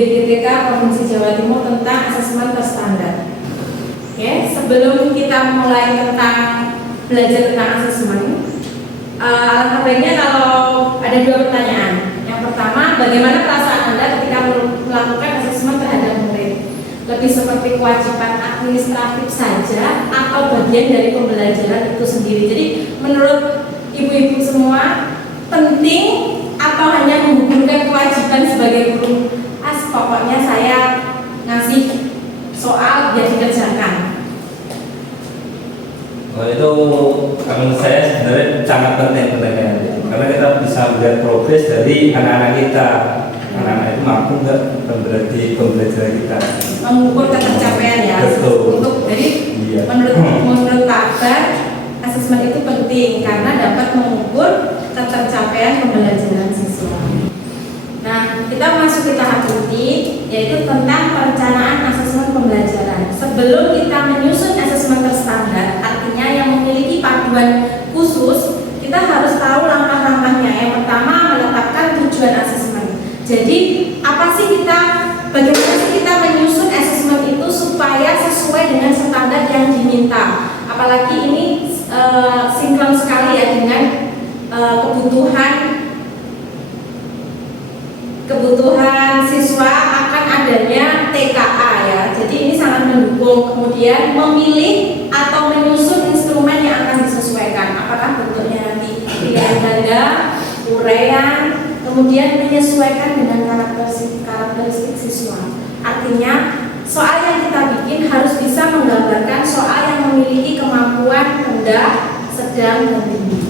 BGTK Provinsi Jawa Timur tentang asesmen terstandar. Oke, sebelum kita mulai belajar tentang asesmen, alangkah baiknya kalau ada dua pertanyaan. Yang pertama, bagaimana perasaan Anda ketika melakukan asesmen terhadap murid? Lebih seperti kewajiban administratif saja atau bagian dari pembelajaran itu sendiri? Jadi menurut ibu-ibu semua penting atau hanya menggugurkan kewajiban sebagai guru? Pokoknya saya ngasih soal biar dikerjakan. Oh, itu menurut saya sebenarnya sangat penting pertanyaannya, karena kita bisa melihat progres dari anak-anak kita. Anak-anak itu mampu nggak di pembelajaran kita, Mengukur ketercapaian ya. Betul. Jadi Iya. menurut Pak Akbar, asesmen itu penting karena dapat mengukur ketercapaian pembelajaran siswa. Nah, kita masuk ke tahap inti, yaitu tentang perencanaan asesmen pembelajaran. Sebelum kita menyusun asesmen terstandar, artinya yang memiliki panduan khusus, kita harus tahu langkah-langkahnya. Yang pertama, menetapkan tujuan asesmen. Jadi, bagaimana sih kita menyusun asesmen itu supaya sesuai dengan standar yang diminta? Apalagi ini sinkron sekali ya dengan kebutuhan siswa akan adanya TKA ya. Jadi ini sangat mendukung. Kemudian memilih atau menyusun instrumen yang akan disesuaikan. Apakah bentuknya nanti pilihan ganda, uraian, kemudian menyesuaikan dengan karakteristik siswa. Artinya soal yang kita bikin harus bisa menggambarkan soal yang memiliki kemampuan rendah, sedang, dan tinggi.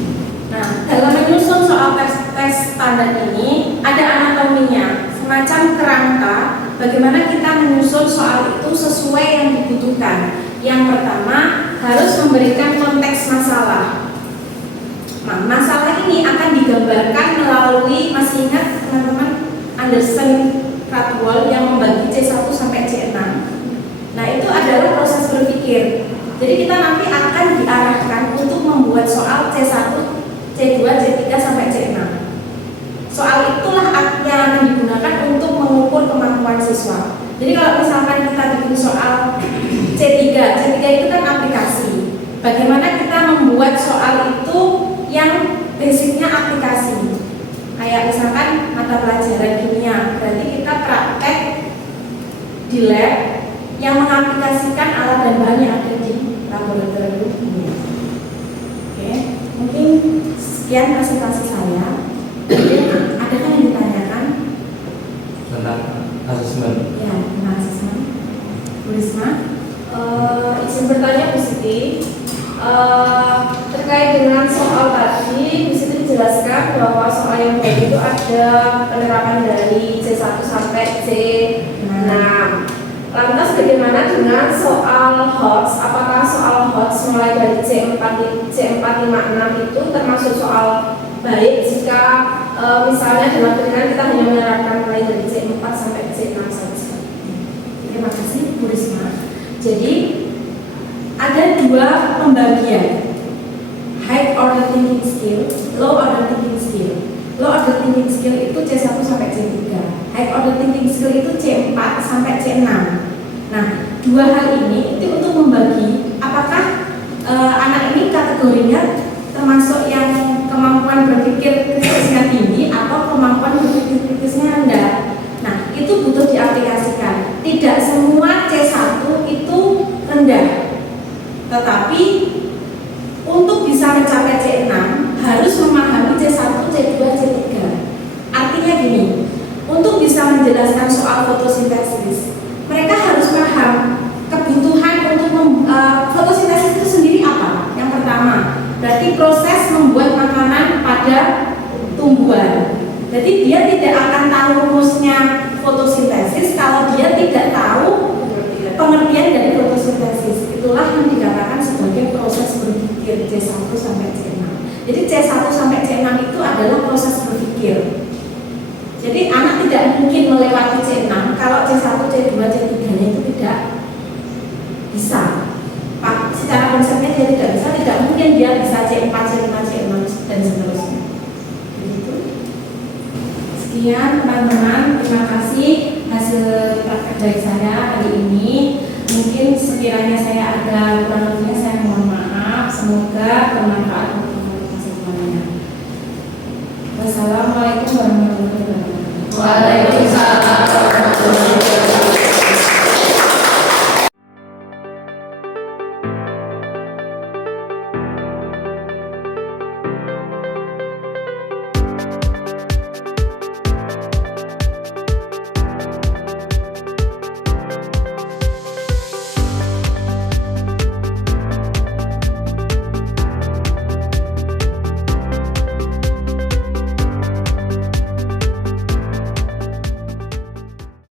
Nah, dalam menyusun soal tes standar ini ada anatominya, semacam kerangka bagaimana kita menyusun soal itu sesuai yang dibutuhkan. Yang pertama, harus memberikan konteks masalah. Nah, masalah ini akan digambarkan melalui, masih ingat teman-teman Anderson Krathwohl yang membagi C1 sampai C6. Nah, itu adalah proses berpikir. Jadi kita nanti akan diarahkan untuk membuat soal C1, C2, C3 sampai C6. Soal itulah yang akan digunakan untuk mengukur kemampuan siswa. Jadi kalau misalkan kita bikin soal C3 itu kan aplikasi. Bagaimana kita membuat soal itu yang basicnya aplikasi. Kayak misalkan mata pelajaran kimia, berarti kita praktek di lab yang mengaplikasikan alat dan bahan yang ada di laboratorium kimia. Oke, mungkin sekian presentasi saya. Adakah yang ditanyakan tentang asesmen? Ya, tentang asesmen. Bu Risma, izin bertanya Bu Siti, terkait dengan soal tadi, Bu Siti dijelaskan bahwa soal yang baik itu ada penerapan dari C1 sampai C6. Lantas bagaimana dengan soal HOTS? Apakah soal HOTS mulai dari C456 itu termasuk soal baik jika misalnya dalam pilihan kita hanya menerapkan mulai dari C4 sampai C6 saja? Terima kasih Bu Risma. Jadi ada dua pembagian, high order thinking skill, low order thinking skill. Low order thinking skill itu C1 sampai C3, high order thinking skill itu C4 sampai C6. Nah, dua hal ini itu untuk membagi apakah anak ini kategorinya termasuk yang kemampuan berpikir kritisnya tinggi atau kemampuan berpikir kritisnya rendah. Nah, itu butuh diaplikasikan. Tidak semua C1 itu rendah, tetapi untuk bisa mencapai C6 harus memahami C1, C2, C3. Artinya gini, untuk bisa menjelaskan soal fotosintesis, mereka harus paham kebutuhan untuk fotosintesis itu sendiri apa. Yang pertama, berarti proses membuat makanan pada tumbuhan. Jadi dia tidak akan tahu rumusnya fotosintesis kalau dia tidak tahu pengertian dari fotosintesis. Itulah yang dikatakan sebagai proses berpikir C1 sampai C6. Jadi C1 sampai C6 itu adalah proses berpikir. Jadi anak tidak mungkin melewati C6 kalau C1, C2, C3-nya itu tidak bisa. Pak, secara konsepnya dia tidak bisa, tidak mungkin dia bisa C4, C5, C6 dan seterusnya. Begitu. Sekian teman-teman, terima kasih. hasil praktek dari saya hari ini. Mungkin sekiranya saya ada kurang lebihnya saya mohon maaf. Semoga bermanfaat untuk teman-teman semuanya. Wassalamualaikum warahmatullahi wabarakatuh. Waalaikumsalam.